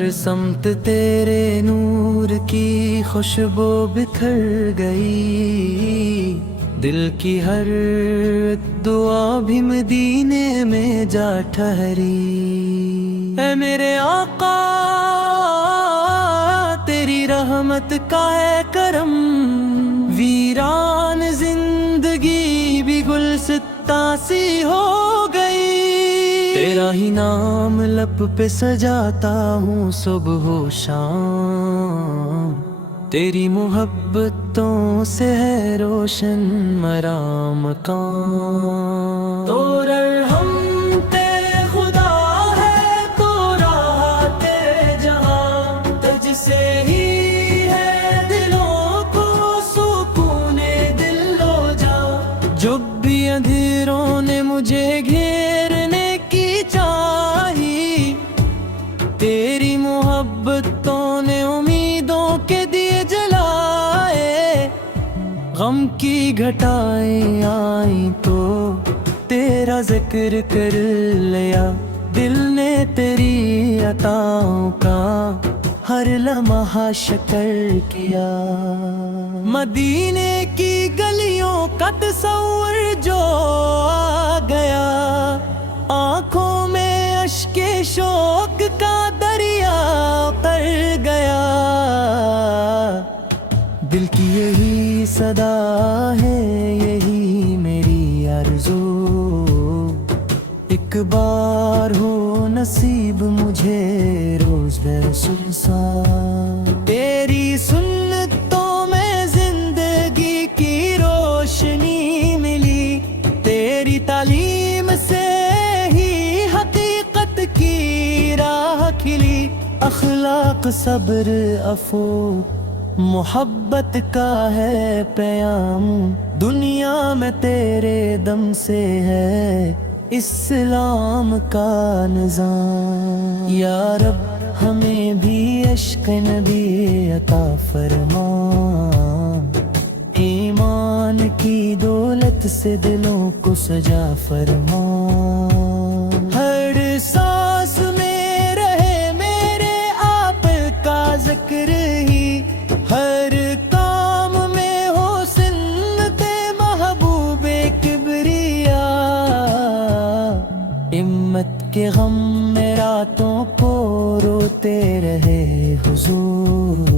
ہر سمت تیرے نور کی خوشبو بکھر گئی، دل کی ہر دعا بھی مدینے میں جا ٹھہری۔ اے میرے آقا تیری رحمت کا ہے کرم، ویران زندگی بھی گلستاں سی ہو گئی۔ تیرا ہی نام لب پہ سجاتا ہوں صبح و شام، تیری محبتوں سے ہے روشن مرا مقام۔ تو رحمت خدا ہے تو راحت جہاں، تجھ سے ہی ہے دلوں کو سکون دل و جاں۔ جب بھی اندھیروں نے مجھے گھیرنے کی چاہی، تیری محبتوں نے امیدوں کے دیے جلائے۔ غم کی گھٹائیں آئیں تو تیرا ذکر کر لیا، دل نے تیری عطاؤں کا ہر لمحہ شکر کیا۔ مدینے کی گلیوں کا تصور جو آ گیا، آنکھوں میں اشک شوق کا دریا کر گیا۔ دل کی یہی صدا ہے یہی میری آرزو، ایک بار ہو نصیب مجھے روز برسوں سا۔ تیری سنتوں میں زندگی کی روشنی ملی، تیری تعلیم سے ہی حقیقت کی راہ کھلی۔ اخلاق صبر عفو محبت کا ہے پیام، دنیا میں تیرے دم سے ہے اسلام کا نظام۔ یا رب ہمیں بھی عشق نبی عطا فرما، ایمان کی دولت سے دلوں کو سجا فرما۔ ہر سانس میں رہے میرے آپ کا ذکر ہی، ہر کام میں ہو سنت محبوب کبریا۔ امت کے غم میں راتوں کو روتے رہے حضور،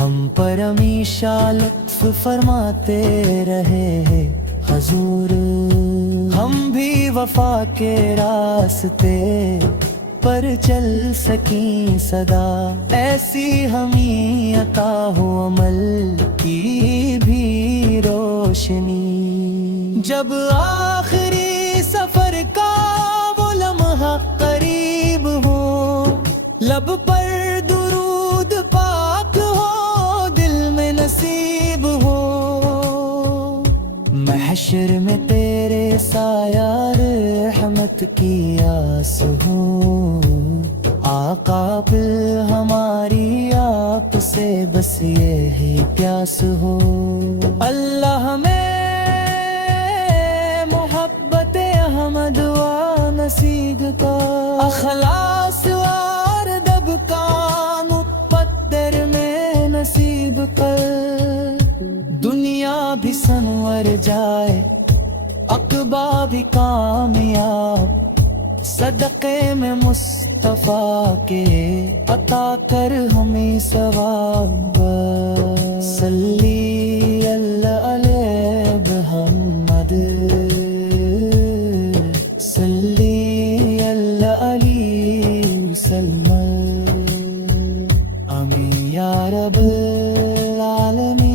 ہم پر ہمیشہ لطف فرماتے رہے حضور۔ ہم بھی وفا کے راستے پر چل سکیں صدا، ایسی ہمیں عطا ہو عمل کی بھی روشنی۔ جب آخری سفر کا وہ لمحہ قریب ہو، لب پر درود پاک ہو دل میں نصیب ہو، محشر میں تیرے سایہ رحمت کی آس ہو، آقا پہ ہماری آپ سے بس یہی پیاس ہو۔ اللہ میں محبت احمد و نصیب کا، اخلاص وار دب کا مقدر میں نصیب کر۔ دنیا بھی سنور جائے عقبہ بھی کامیاب، صدقے میں مصطفیٰ کے عطا کر ہمیں ثواب۔ صلی اللہ علیہ محمد، صلی اللہ علیہ وسلم، آمین یا رب العالمین۔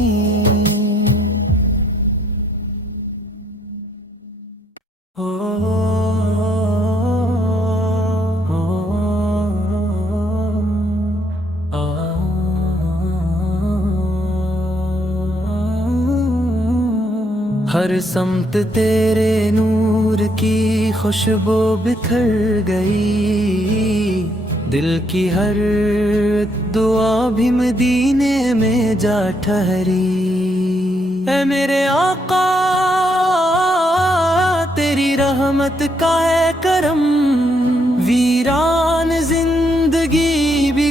ہر سمت تیرے نور کی خوشبو بکھر گئی، دل کی ہر دعا بھی مدینے میں جا ٹھہری۔ اے میرے آقا تیری رحمت کا ہے کرم، ویران زندگی بھی